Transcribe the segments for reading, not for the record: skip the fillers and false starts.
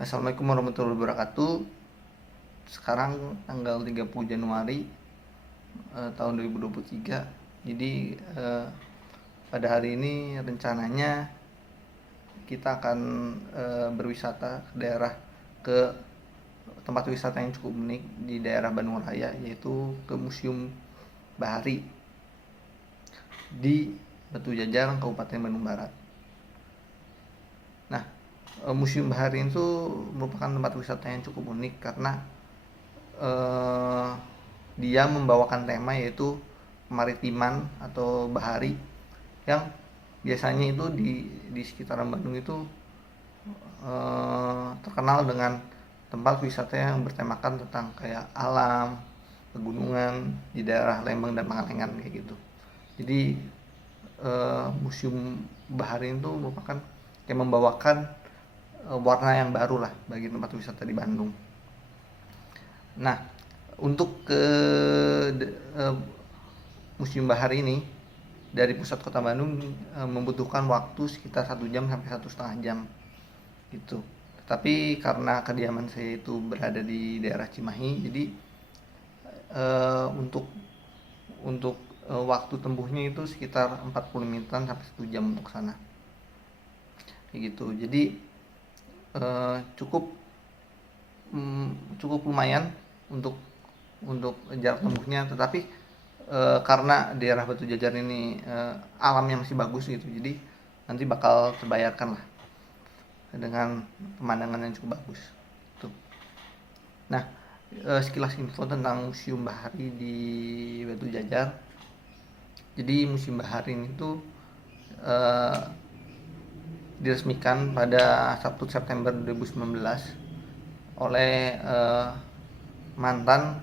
Assalamualaikum warahmatullahi wabarakatuh. Sekarang tanggal 30 Januari tahun 2023. Jadi pada hari ini rencananya kita akan berwisata ke tempat wisata yang cukup unik di daerah Bandung Raya, yaitu ke Museum Bahari di Batu Jajar, Kabupaten Bandung Barat. Nah, Museum Bahari itu merupakan tempat wisata yang cukup unik karena dia membawakan tema yaitu kemaritiman atau bahari, yang biasanya itu di sekitaran Bandung itu terkenal dengan tempat wisata yang bertemakan tentang kayak alam, pegunungan di daerah Lembang dan Pangalengan kayak gitu. Jadi Museum Bahari itu merupakan yang membawakan warna yang baru lah bagi tempat wisata di Bandung. Nah, untuk ke Museum Bahari ini dari pusat kota Bandung membutuhkan waktu sekitar 1 jam sampai 1,5 jam gitu. Tetapi karena kediaman saya itu berada di daerah Cimahi, jadi untuk waktu tempuhnya itu sekitar 40 menitan sampai 1 jam untuk sana. Kayak gitu. Jadi cukup lumayan untuk jarak tempuhnya, tetapi karena daerah Batu Jajar ini alamnya masih bagus gitu, jadi nanti bakal terbayarkan lah dengan pemandangan yang cukup bagus tuh. Nah, sekilas info tentang Museum Bahari di Batu Jajar. Jadi Museum Bahari ini tuh diresmikan pada 1 September 2019 oleh mantan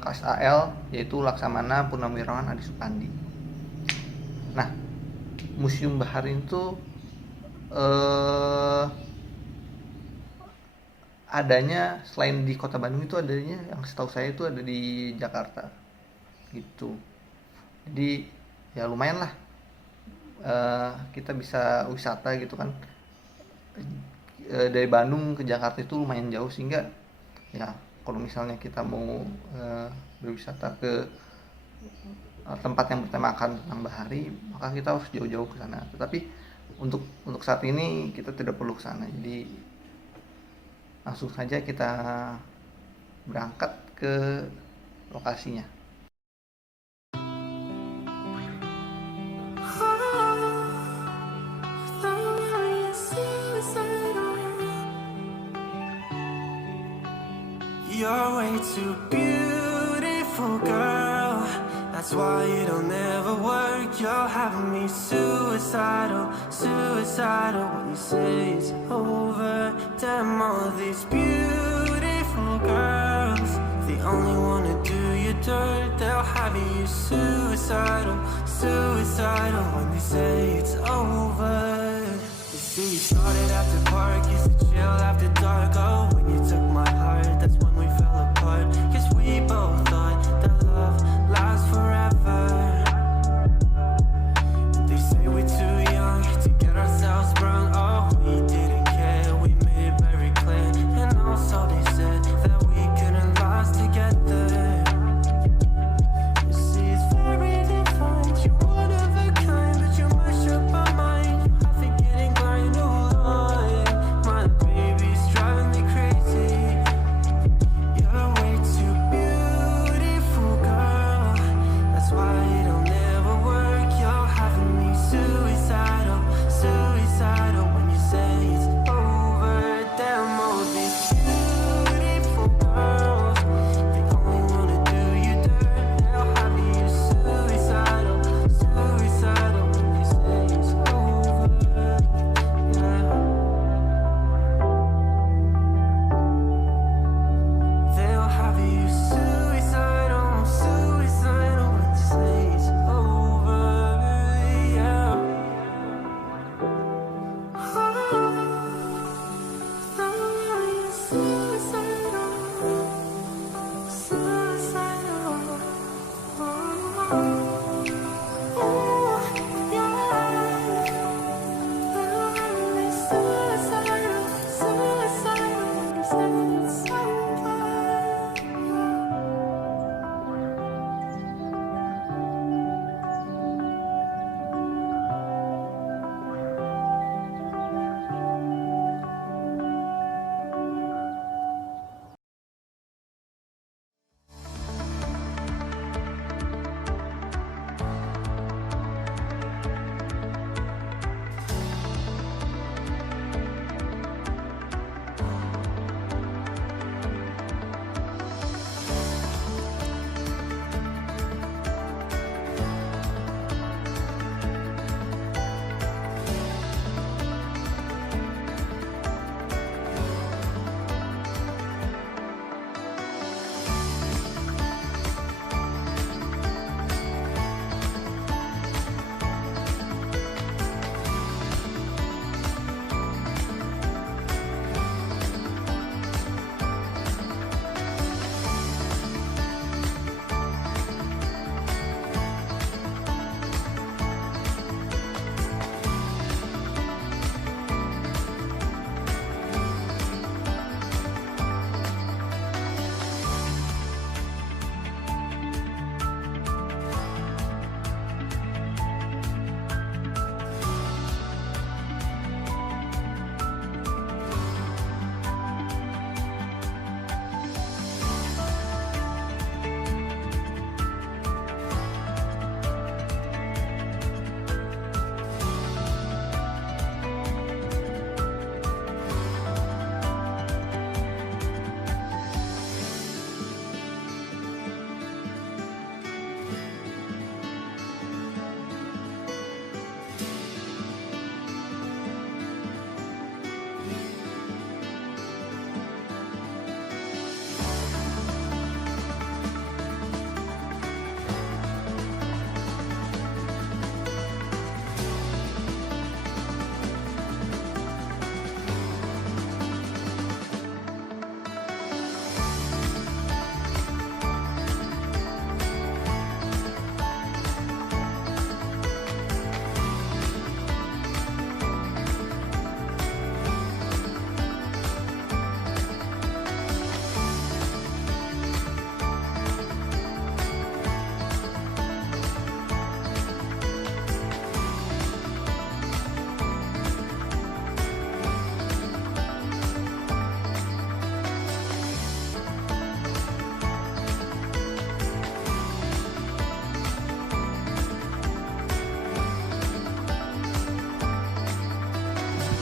KSAL, yaitu Laksamana Purnawirawan Adi Supandi. Nah, Museum Bahari itu adanya selain di Kota Bandung, itu adanya yang setahu saya itu ada di Jakarta gitu. Jadi ya lumayan lah, kita bisa wisata gitu kan. Dari Bandung ke Jakarta itu lumayan jauh, sehingga ya kalau misalnya kita mau berwisata ke tempat yang bertemakan tentang bahari, maka kita harus jauh-jauh ke sana. Tetapi untuk saat ini kita tidak perlu ke sana, jadi langsung saja kita berangkat ke lokasinya. You're way too beautiful, girl. That's why it'll never work. You're having me suicidal, suicidal. When you say it's over, damn, all these beautiful girls, they only wanna do you dirt. They'll have you suicidal, suicidal. When they say it's over. You see, you started at the park, used to chill after dark. Oh, when you took my heart, that's when we fell apart. Cause we both thought that love lasts forever. They say we're too young to get ourselves sprung. Oh, we didn't care, we made it very clear. And also they said that we couldn't last together. You see, it's very different. You're one of a kind, but you mash up my mind. I think getting blind, oh Lord. My baby's driving me crazy.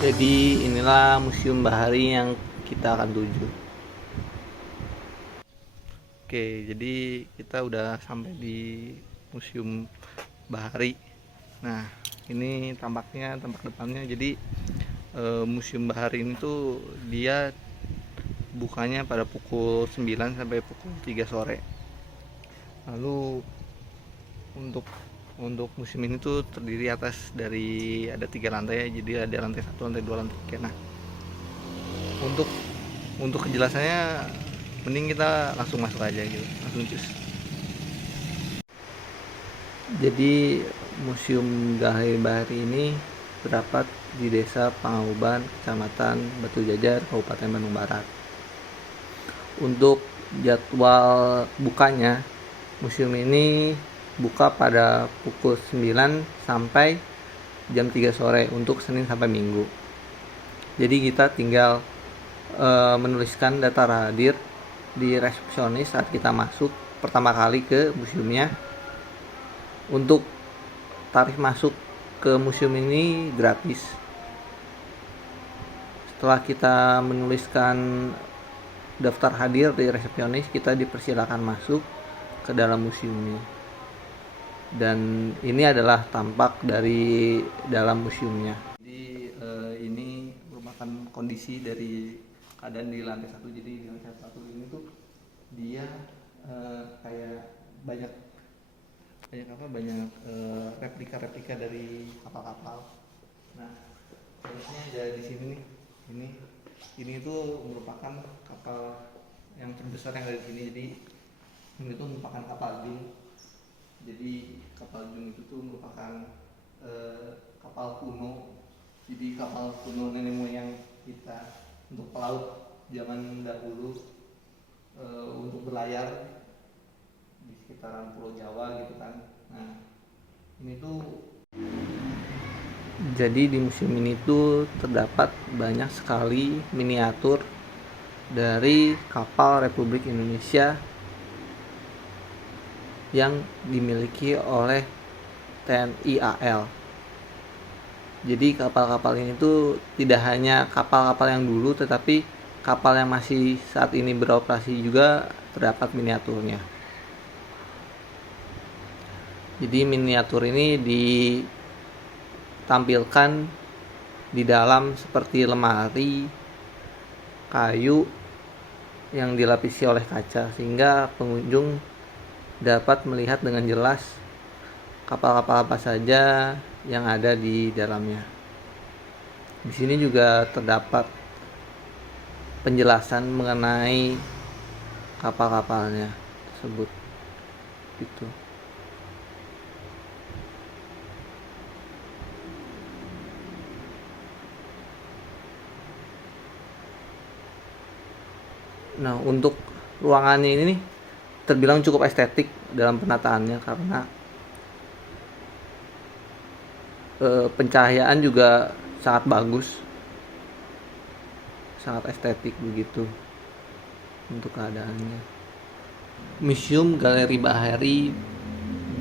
Jadi inilah museum bahari yang kita akan tuju. Oke, jadi kita udah sampai di museum bahari. Nah, ini tampaknya tampak depannya. Jadi museum bahari ini tuh dia bukanya pada pukul 9 sampai pukul 3 sore. Lalu untuk museum ini tuh terdiri atas dari ada 3 lantai ya. Jadi ada lantai 1, lantai 2, lantai 3. Nah, untuk kejelasannya mending kita langsung masuk aja gitu, langsung cus. Jadi museum bahari ini terdapat di Desa Pangauban, Kecamatan Batu Jajar, Kabupaten Bandung Barat. Untuk jadwal bukanya, museum ini buka pada pukul 9 sampai jam 3 sore untuk Senin sampai Minggu. Jadi kita tinggal menuliskan data hadir di resepsionis saat kita masuk pertama kali ke museumnya. Untuk tarif masuk ke museum ini gratis. Setelah kita menuliskan daftar hadir di resepsionis, kita dipersilakan masuk ke dalam museumnya. Dan ini adalah tampak dari dalam museumnya. Jadi ini merupakan kondisi dari keadaan di lantai 1. Jadi di lantai 1 ini tuh dia kayak banyak replika dari kapal-kapal. Nah, contohnya ada di sini nih. Ini tuh merupakan kapal yang terbesar yang ada di sini. Jadi ini tuh merupakan kapal Jung. Jadi kapal Jung itu tuh merupakan kapal kuno. Jadi kapal kuno nenek moyang kita untuk pelaut zaman dahulu, untuk berlayar di sekitaran Pulau Jawa gitu kan. Nah, ini tuh jadi di museum ini tuh terdapat banyak sekali miniatur dari kapal Republik Indonesia yang dimiliki oleh TNI AL. Jadi kapal-kapal ini tuh tidak hanya kapal-kapal yang dulu, tetapi kapal yang masih saat ini beroperasi juga terdapat miniaturnya. Jadi miniatur ini ditampilkan di dalam seperti lemari kayu yang dilapisi oleh kaca, sehingga pengunjung dapat melihat dengan jelas kapal-kapal apa saja yang ada di dalamnya. Di sini juga terdapat penjelasan mengenai kapal-kapalnya tersebut. Gitu. Nah, untuk ruangannya ini terbilang cukup estetik dalam penataannya karena pencahayaan juga sangat bagus, sangat estetik begitu untuk keadaannya. Museum Galeri Bahari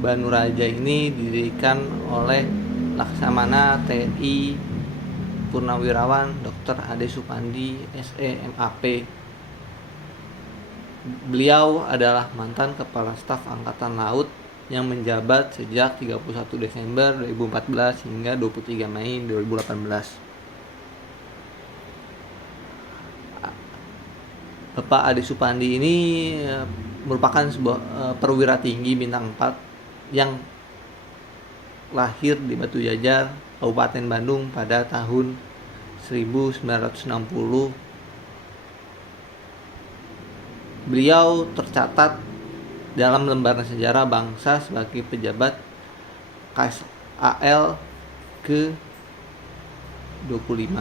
Banuraja ini didirikan oleh Laksamana TNI Purnawirawan Dr. Ade Supandi SE MAP. Beliau adalah mantan Kepala Staf Angkatan Laut yang menjabat sejak 31 Desember 2014 hingga 23 Mei 2018. Bapak Ade Supandi ini merupakan sebuah perwira tinggi bintang 4 yang lahir di Batu Jajar, Kabupaten Bandung pada tahun 1960. Beliau tercatat dalam lembaran sejarah bangsa sebagai pejabat KSAL ke-25.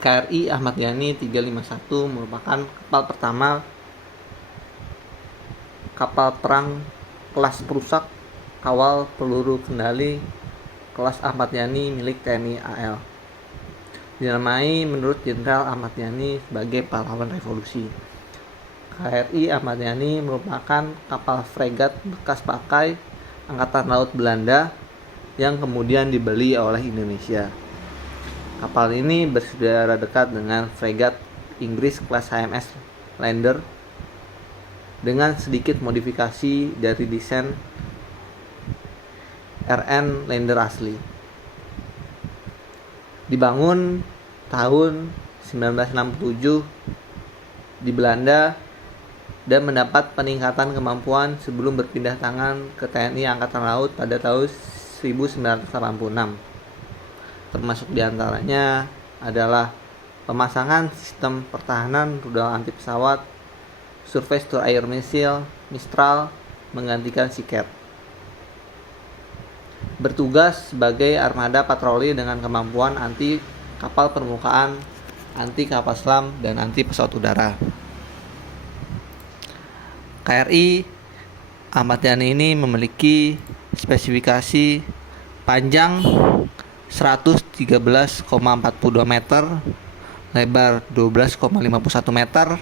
KRI Ahmad Yani 351 merupakan kapal pertama kapal perang kelas perusak kawal peluru kendali kelas Ahmad Yani milik TNI AL. dinamai menurut Jenderal Ahmad Yani sebagai pahlawan revolusi. KRI Ahmad Yani merupakan kapal fregat bekas pakai Angkatan Laut Belanda yang kemudian dibeli oleh Indonesia. Kapal ini bersaudara dekat dengan fregat Inggris kelas HMS Lander dengan sedikit modifikasi dari desain RN Lander asli. Dibangun tahun 1967 di Belanda dan mendapat peningkatan kemampuan sebelum berpindah tangan ke TNI Angkatan Laut pada tahun 1986. Termasuk diantaranya adalah pemasangan sistem pertahanan rudal anti pesawat, Surface to Air Missile Mistral menggantikan Siket. Bertugas sebagai armada patroli dengan kemampuan anti kapal permukaan, anti kapal selam, dan anti pesawat udara. KRI Ahmad Yani ini memiliki spesifikasi panjang 113,42 meter, lebar 12,51 meter,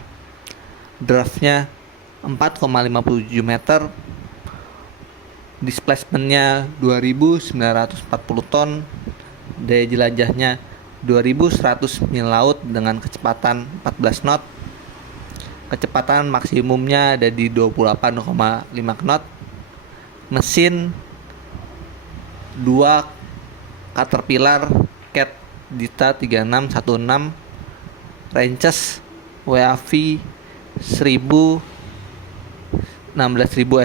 draftnya 4,57 meter, displacementnya 2.940 ton, daya jelajahnya 2.100 mil laut dengan kecepatan 14 knot, kecepatan maksimumnya ada di 28,5 knot, mesin 2 Caterpillar Cat Dita 3616, ranges WAV 16.000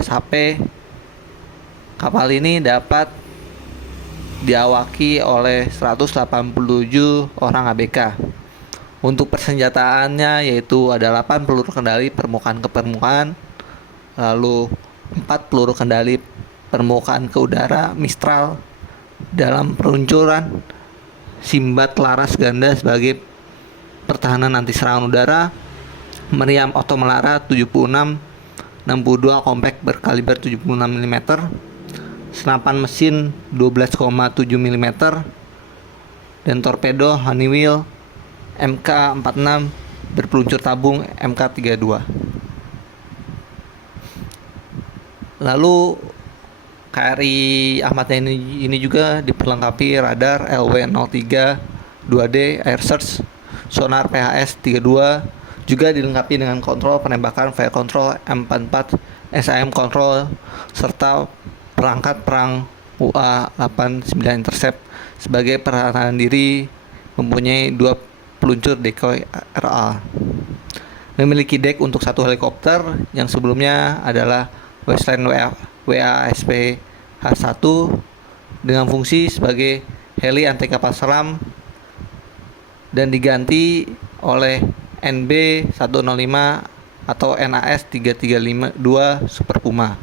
SHP. Kapal ini dapat diawaki oleh 187 orang ABK. Untuk persenjataannya yaitu ada 8 peluru kendali permukaan ke permukaan, lalu 4 peluru kendali permukaan ke udara Mistral dalam peluncuran, Simbat laras ganda sebagai pertahanan anti serangan udara, meriam oto melara 76 62 compact berkaliber 76 mm, senapan mesin 12,7 mm, dan torpedo Honeywell MK46 berpeluncur tabung MK32. Lalu KRI Ahmad Yani ini juga diperlengkapi radar LW03 2D Air Search, sonar PHS 32, juga dilengkapi dengan kontrol penembakan fire control M44 SAM control serta perangkat perang UA-89 Intercept sebagai pertahanan diri, mempunyai 2 peluncur decoy RA. Memiliki deck untuk 1 helikopter yang sebelumnya adalah Westland WASP H1 dengan fungsi sebagai heli anti kapal selam dan diganti oleh NB 105 atau NAS 332 Super Puma.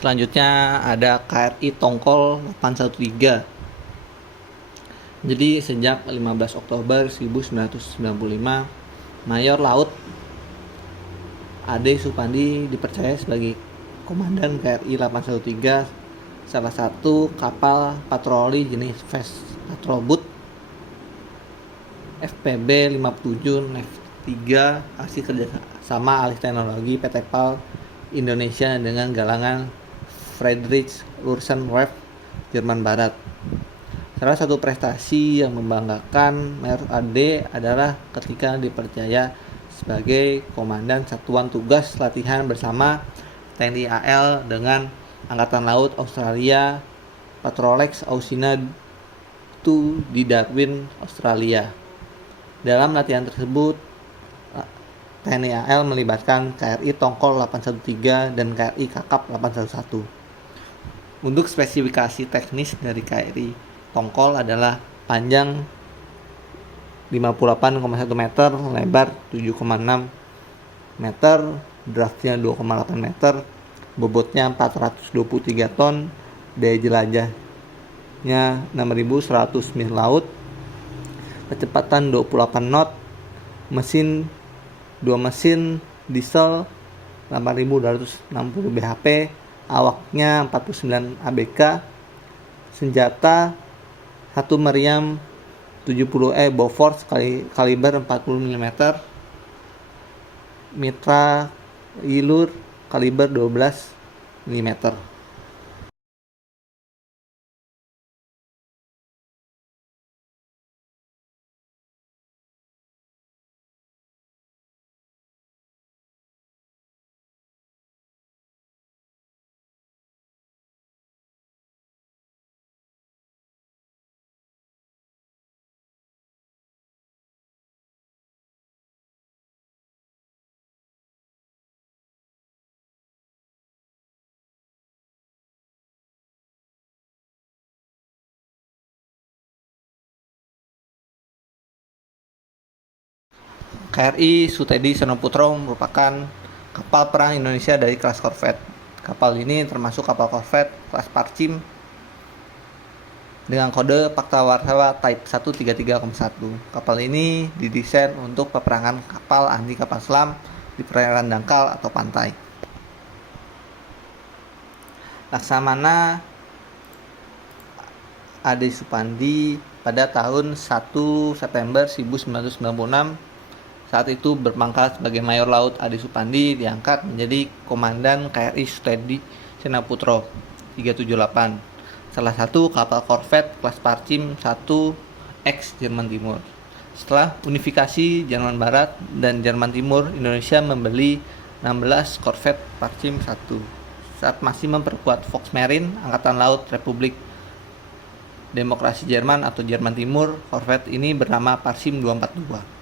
Selanjutnya ada KRI Tongkol 813. Jadi sejak 15 Oktober 1995, Mayor Laut Ade Supandi dipercaya sebagai Komandan KRI 813, salah satu kapal patroli jenis Fast Patrol Boat FPB 57 Nev 3 hasil kerjasama alih teknologi PT PAL Indonesia dengan galangan Friedrich Lursenwerf Jerman Barat. Salah satu prestasi yang membanggakan Mayor Ade adalah ketika dipercaya sebagai Komandan Satuan Tugas Latihan bersama TNI AL dengan Angkatan Laut Australia Patrolex Ausina II di Darwin, Australia. Dalam latihan tersebut, TNI AL melibatkan KRI Tongkol 813 dan KRI Kakap 811. Untuk spesifikasi teknis dari KRI Tongkol adalah panjang 58,1 meter, lebar 7,6 meter, draftnya 2,8 meter, bobotnya 423 ton, daya jelajahnya 6.100 mil laut, kecepatan 28 knot, dua mesin diesel 8.260 bhp, awaknya 49 ABK, senjata 1 meriam 70E Bofors kaliber 40 mm, mitra Ilur kaliber 12 mm. KRI Sutedi Senoputro merupakan kapal perang Indonesia dari kelas korvet. Kapal ini termasuk kapal korvet kelas Parchim dengan kode Pakta Warsawa Type 133,1. Kapal ini didesain untuk peperangan kapal anti kapal selam di perairan dangkal atau pantai. Laksamana Ade Supandi pada tahun 1 September 1996, saat itu berpangkat sebagai Mayor Laut Ade Supandi, diangkat menjadi Komandan KRI Sutedi Senoputro 378, salah satu kapal korvet kelas Parchim 1 ex Jerman Timur. Setelah unifikasi Jerman Barat dan Jerman Timur, Indonesia membeli 16 korvet Parchim 1. Saat masih memperkuat Volksmarine Angkatan Laut Republik Demokrasi Jerman atau Jerman Timur, korvet ini bernama Parchim 242.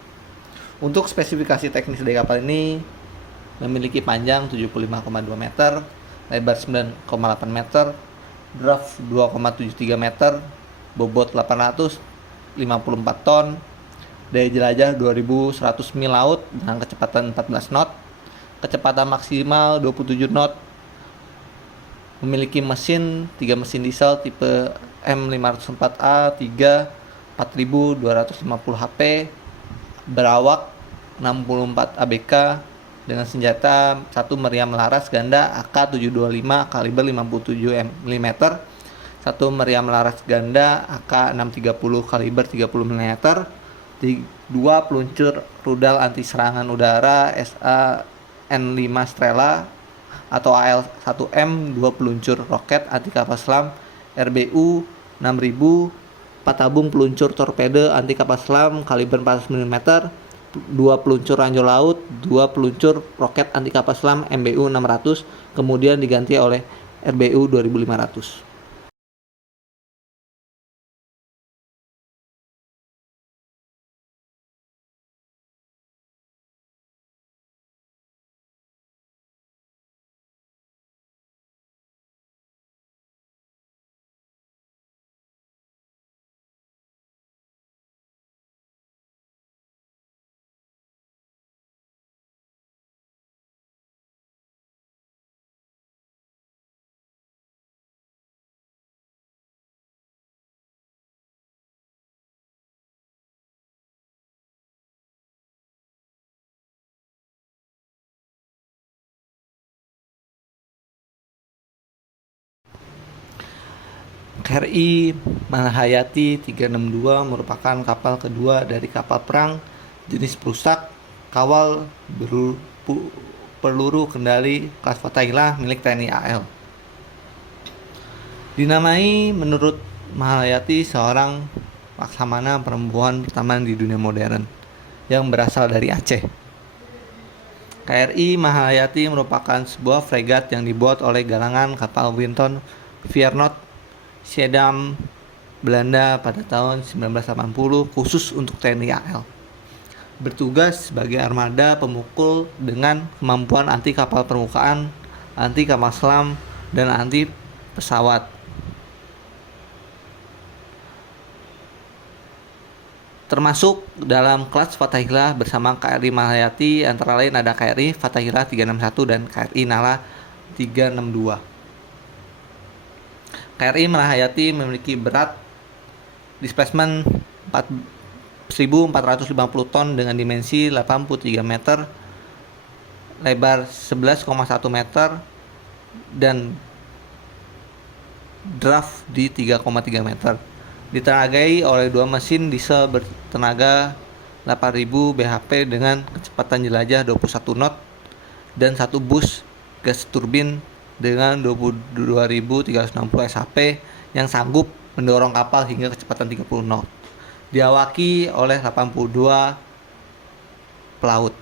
Untuk spesifikasi teknis dari kapal ini memiliki panjang 75,2 meter, lebar 9,8 meter, draft 2,73 meter, bobot 854 ton, daya jelajah 2.100 mil laut dengan kecepatan 14 knot, kecepatan maksimal 27 knot, memiliki mesin 3 mesin diesel tipe M504A 3 4.250 HP, berawak 64 ABK dengan senjata 1 meriam laras ganda AK-725 kaliber 57 mm, 1 meriam laras ganda AK-630 kaliber 30 mm, 2 peluncur rudal anti serangan udara SA-N5 Strela atau AL-1M, 2 peluncur roket anti kapal selam RBU 6000, 4 tabung peluncur torpedo anti kapal selam kaliber 400 mm, 2 peluncur ranjau laut, 2 peluncur roket anti kapal selam MBU 600, kemudian diganti oleh RBU 2500. KRI Mahayati 362 merupakan kapal kedua dari kapal perang jenis perusak kawal peluru kendali kelas Fatahillah milik TNI AL. Dinamai menurut Mahayati seorang laksamana perempuan pertama di dunia modern yang berasal dari Aceh. KRI Mahayati merupakan sebuah fregat yang dibuat oleh galangan kapal Winton Feyenoord Schiedam Belanda pada tahun 1980 khusus untuk TNI AL. Bertugas sebagai armada pemukul dengan kemampuan anti kapal permukaan, anti kapal selam, dan anti pesawat. Termasuk dalam kelas Fatahillah bersama KRI Mahayati antara lain ada KRI Fatahillah 361 dan KRI Nala 362. KRI Mahayati memiliki berat displacement 1.450 ton dengan dimensi 83 meter, lebar 11,1 meter, dan draft di 3,3 meter. Ditenagai oleh dua mesin diesel bertenaga 8.000 bhp dengan kecepatan jelajah 21 knot dan satu bus gas turbin dengan 22.360 shp yang sanggup mendorong kapal hingga kecepatan 30 knot. Diawaki oleh 82 pelaut.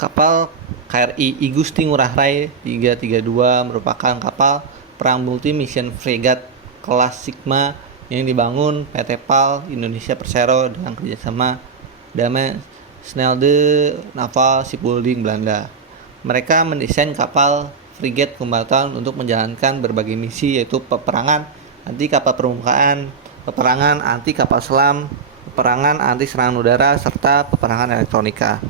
Kapal KRI Igusti Ngurah Rai 332 merupakan kapal perang multi-mission fregat kelas Sigma yang dibangun PT PAL Indonesia Persero dengan kerjasama Dame Snelde Naval Shipbuilding Belanda. Mereka mendesain kapal frigate kombatan untuk menjalankan berbagai misi yaitu peperangan anti kapal permukaan, peperangan anti kapal selam, peperangan anti serangan udara, serta peperangan elektronika.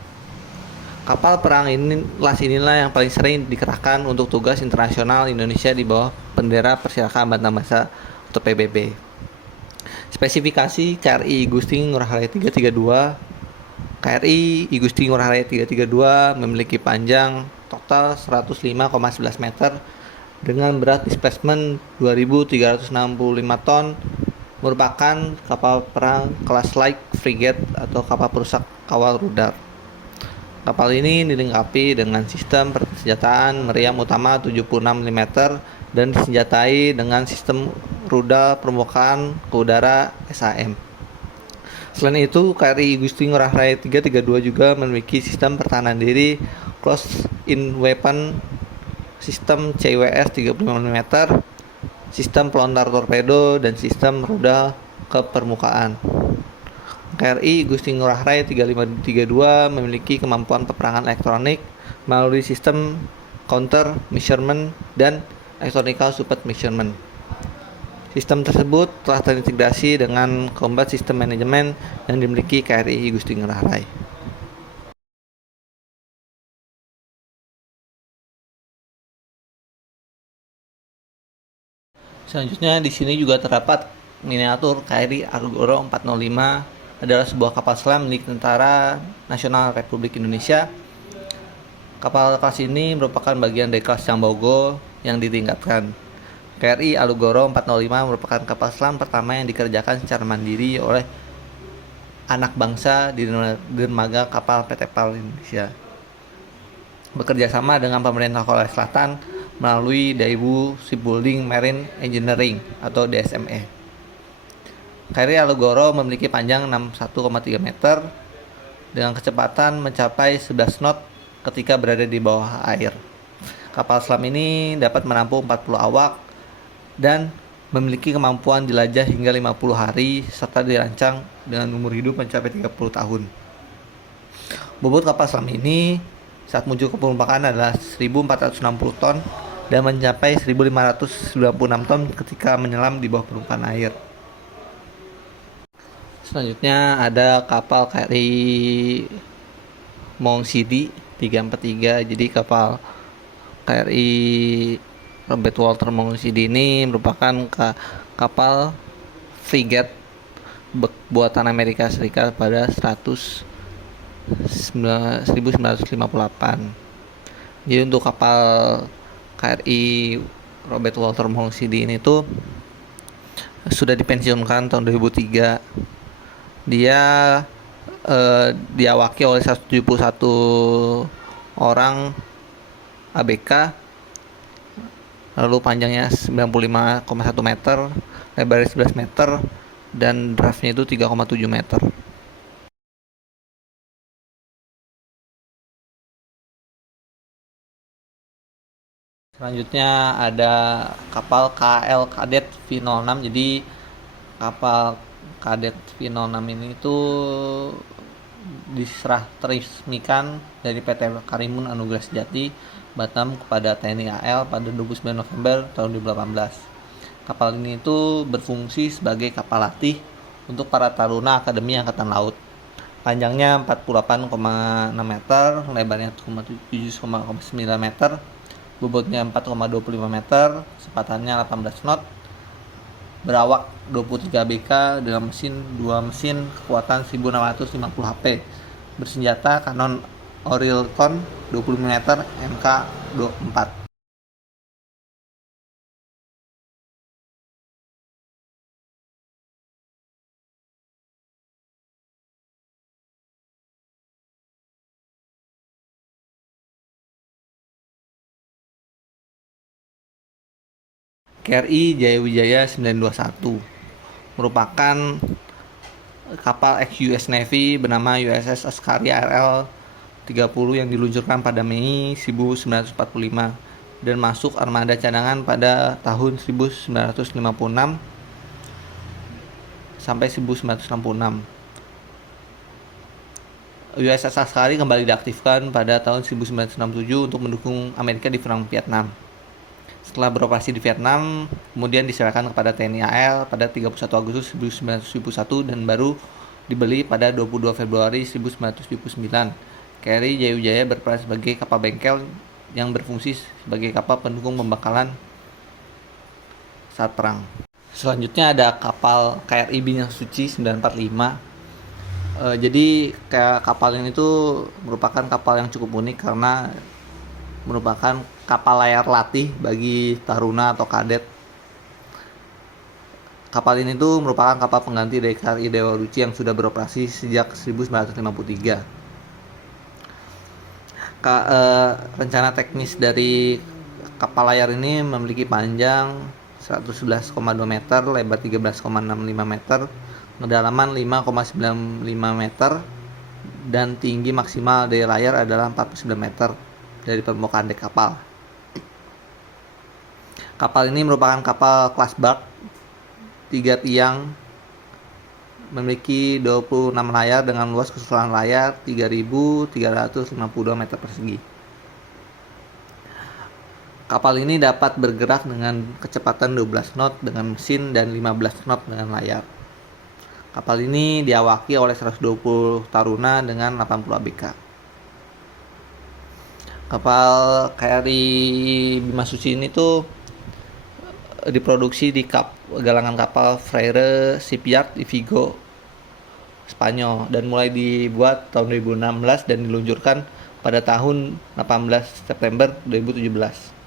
Kapal perang inilah yang paling sering dikerahkan untuk tugas internasional Indonesia di bawah bendera Perserikatan Bantang Basa atau PBB. Spesifikasi KRI Igusti Ngurah Rai 332. KRI Igusti Ngurah Rai 332 memiliki panjang total 105,11 meter dengan berat displacement 2.365 ton, merupakan kapal perang kelas light frigate atau kapal perusak kawal rudal. Kapal ini dilengkapi dengan sistem persenjataan meriam utama 76 mm dan disenjatai dengan sistem rudal permukaan ke udara SAM. Selain itu, KRI Igusti Ngurah Rai 332 juga memiliki sistem pertahanan diri close-in weapon, sistem CWS 35 mm, sistem pelontar torpedo, dan sistem rudal ke permukaan. KRI Igusti Ngurah Rai 3532 memiliki kemampuan peperangan elektronik melalui sistem counter measurement dan electronical support measurement. Sistem tersebut telah terintegrasi dengan Combat System Management yang dimiliki KRI Igusti Ngurah Rai. Selanjutnya di sini juga terdapat miniatur KRI Alugoro 405, adalah sebuah kapal selam milik Tentara Nasional Republik Indonesia. Kapal kelas ini merupakan bagian dari kelas Cambogo yang ditingkatkan. KRI Alugoro 405 merupakan kapal selam pertama yang dikerjakan secara mandiri oleh anak bangsa di dermaga kapal PT PAL Indonesia, bekerja sama dengan pemerintah Korea Selatan melalui Daewoo Shipbuilding Marine Engineering atau DSME. KRI Alugoro memiliki panjang 61,3 meter dengan kecepatan mencapai 11 knot ketika berada di bawah air. Kapal selam ini dapat menampung 40 awak dan memiliki kemampuan jelajah hingga 50 hari serta dirancang dengan umur hidup mencapai 30 tahun. Bobot kapal selam ini saat menuju ke permukaan adalah 1.460 ton dan mencapai 1.596 ton ketika menyelam di bawah permukaan air. Selanjutnya ada kapal KRI Mong Sidi 343. Jadi kapal KRI Robert Walter Mong Sidi ini merupakan kapal frigate buatan Amerika Serikat pada 1958. Jadi untuk kapal KRI Robert Walter Mong Sidi ini tuh sudah dipensiunkan tahun 2003. Dia diawaki oleh 171 orang ABK, lalu panjangnya 95,1 meter, lebarnya 11 meter, dan draftnya itu 3,7 meter. Selanjutnya ada kapal KL Kadet V06. Jadi kapal Kadet V06 ini tuh diserah teresmikan dari PT Karimun Anugrah Sejati Batam kepada TNI AL pada 29 November tahun 2018. Kapal ini itu berfungsi sebagai kapal latih untuk para taruna Akademi Angkatan Laut. Panjangnya 48,6 meter, lebarnya 7,9 meter, bobotnya 4,25 meter, kecepatannya 18 knot, berawak 23 ABK dengan dua mesin kekuatan 1650 HP, bersenjata kanon Orilton 20 mm Mk24. KRI Jayawijaya 921 merupakan kapal ex-US Navy bernama USS Askaria RL 30 yang diluncurkan pada Mei 1945 dan masuk armada cadangan pada tahun 1956 sampai 1966. USS Askari kembali diaktifkan pada tahun 1967 untuk mendukung Amerika di Perang Vietnam. Setelah beroperasi di Vietnam, kemudian diserahkan kepada TNI AL pada 31 Agustus 1971 dan baru dibeli pada 22 Februari 1979. KRI Jayawijaya berperan sebagai kapal bengkel yang berfungsi sebagai kapal pendukung pembekalan saat perang. Selanjutnya ada kapal KRI Bintang Suci 945. Jadi kapal ini tuh merupakan kapal yang cukup unik karena merupakan kapal layar latih bagi taruna atau kadet. Kapal ini tuh merupakan kapal pengganti dari KRI Dewa Ruci yang sudah beroperasi sejak 1953. Rencana teknis dari kapal layar ini memiliki panjang 111,2 meter, lebar 13,65 meter, kedalaman 5,95 meter, dan tinggi maksimal dari layar adalah 49 meter dari permukaan dek kapal. Kapal ini merupakan kapal kelas bark 3 tiang, memiliki 26 layar dengan luas keseluruhan layar 3.352 meter persegi. Kapal ini dapat bergerak dengan kecepatan 12 knot dengan mesin dan 15 knot dengan layar. Kapal ini diawaki oleh 120 taruna dengan 80 ABK. Kapal KRI Bimasuci ini tuh diproduksi di galangan kapal Freyre Shipyard di Vigo, Spanyol, dan mulai dibuat tahun 2016 dan diluncurkan pada tahun 18 September 2017.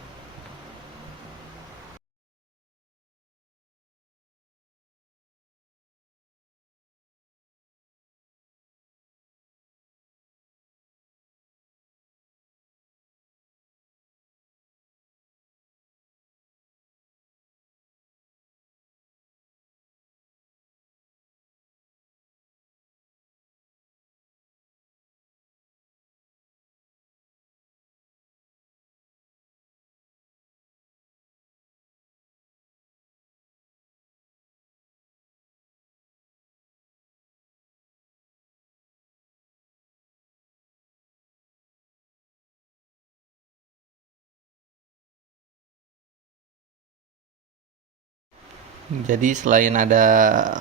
Jadi selain ada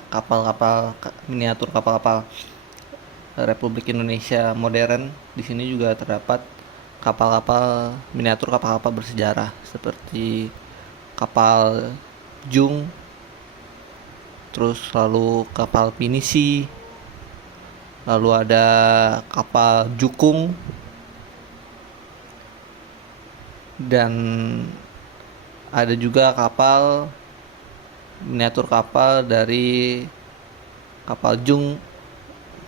kapal-kapal miniatur kapal-kapal Republik Indonesia modern, di sini juga terdapat kapal-kapal miniatur kapal-kapal bersejarah seperti kapal Jung, terus lalu kapal Pinisi, lalu ada kapal Jukung, dan ada juga kapal miniatur kapal dari kapal Jung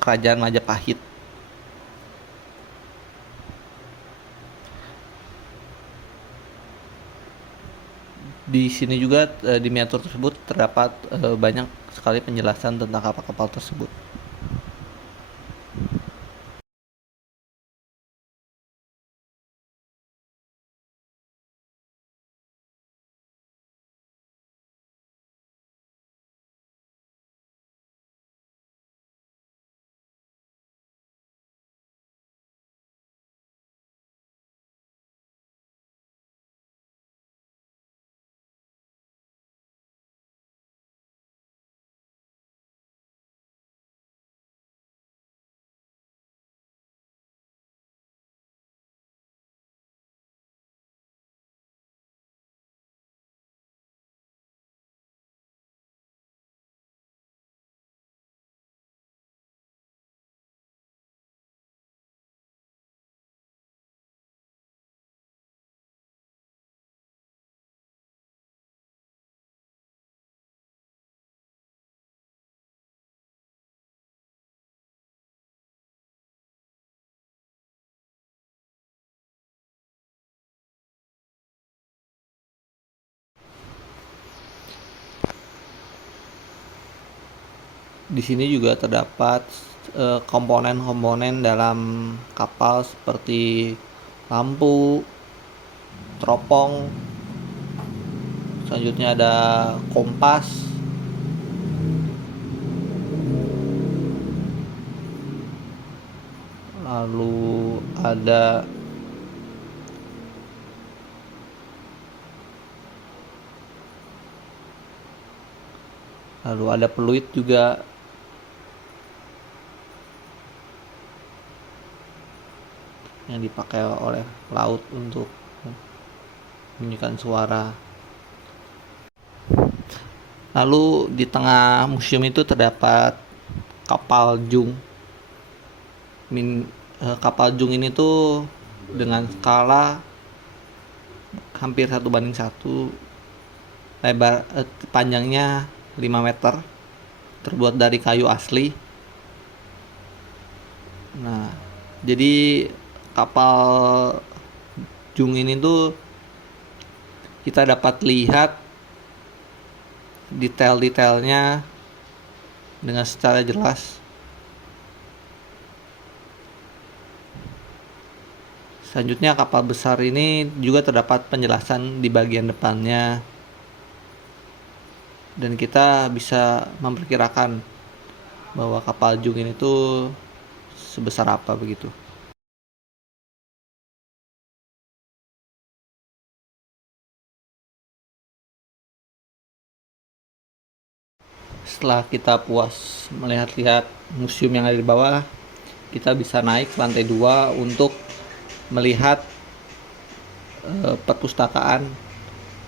Kerajaan Majapahit. Di sini juga di miniatur tersebut terdapat banyak sekali penjelasan tentang kapal-kapal tersebut. Di sini juga terdapat komponen-komponen dalam kapal seperti lampu, teropong, selanjutnya ada kompas, lalu ada peluit juga, yang dipakai oleh laut untuk menunjukkan suara. Lalu di tengah museum itu terdapat kapal Jung. Kapal Jung ini tuh dengan skala hampir 1:1, lebar panjangnya 5 meter, terbuat dari kayu asli. Nah, jadi kapal Jung ini tuh kita dapat lihat detail-detailnya dengan secara jelas. Selanjutnya kapal besar ini juga terdapat penjelasan di bagian depannya, dan kita bisa memperkirakan bahwa kapal Jung ini tuh sebesar apa begitu. Setelah kita puas melihat-lihat museum yang ada di bawah, kita bisa naik ke lantai 2 untuk melihat perpustakaan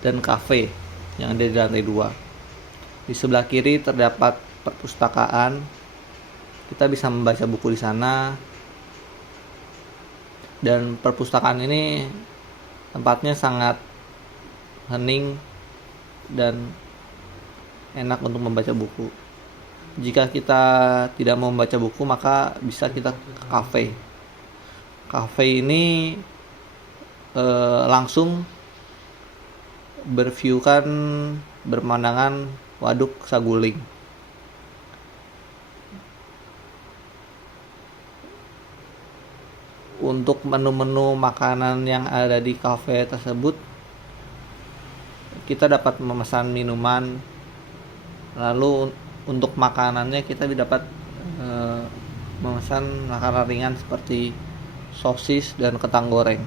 dan kafe yang ada di lantai 2. Di sebelah kiri terdapat perpustakaan. Kita bisa membaca buku di sana. Dan perpustakaan ini tempatnya sangat hening dan enak untuk membaca buku. Jika kita tidak mau membaca buku, maka bisa kita ke kafe. Kafe ini langsung berviewkan berpemandangan Waduk Saguling. Untuk menu-menu makanan yang ada di kafe tersebut, kita dapat memesan minuman. Lalu untuk makanannya kita dapat memesan makanan ringan seperti sosis dan kentang goreng.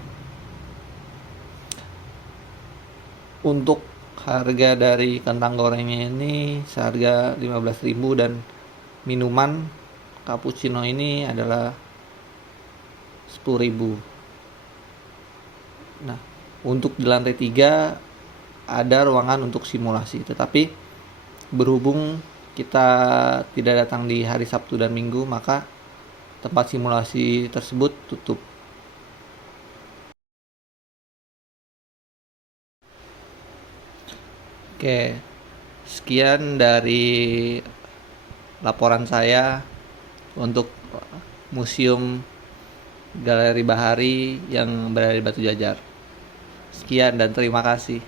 Untuk harga dari kentang gorengnya ini seharga 15.000 dan minuman cappuccino ini adalah 10.000. Nah, untuk di lantai 3 ada ruangan untuk simulasi, tetapi berhubung kita tidak datang di hari Sabtu dan Minggu, maka tempat simulasi tersebut tutup. Oke, sekian dari laporan saya untuk Museum Galeri Bahari yang berada di Batu Jajar. Sekian dan terima kasih.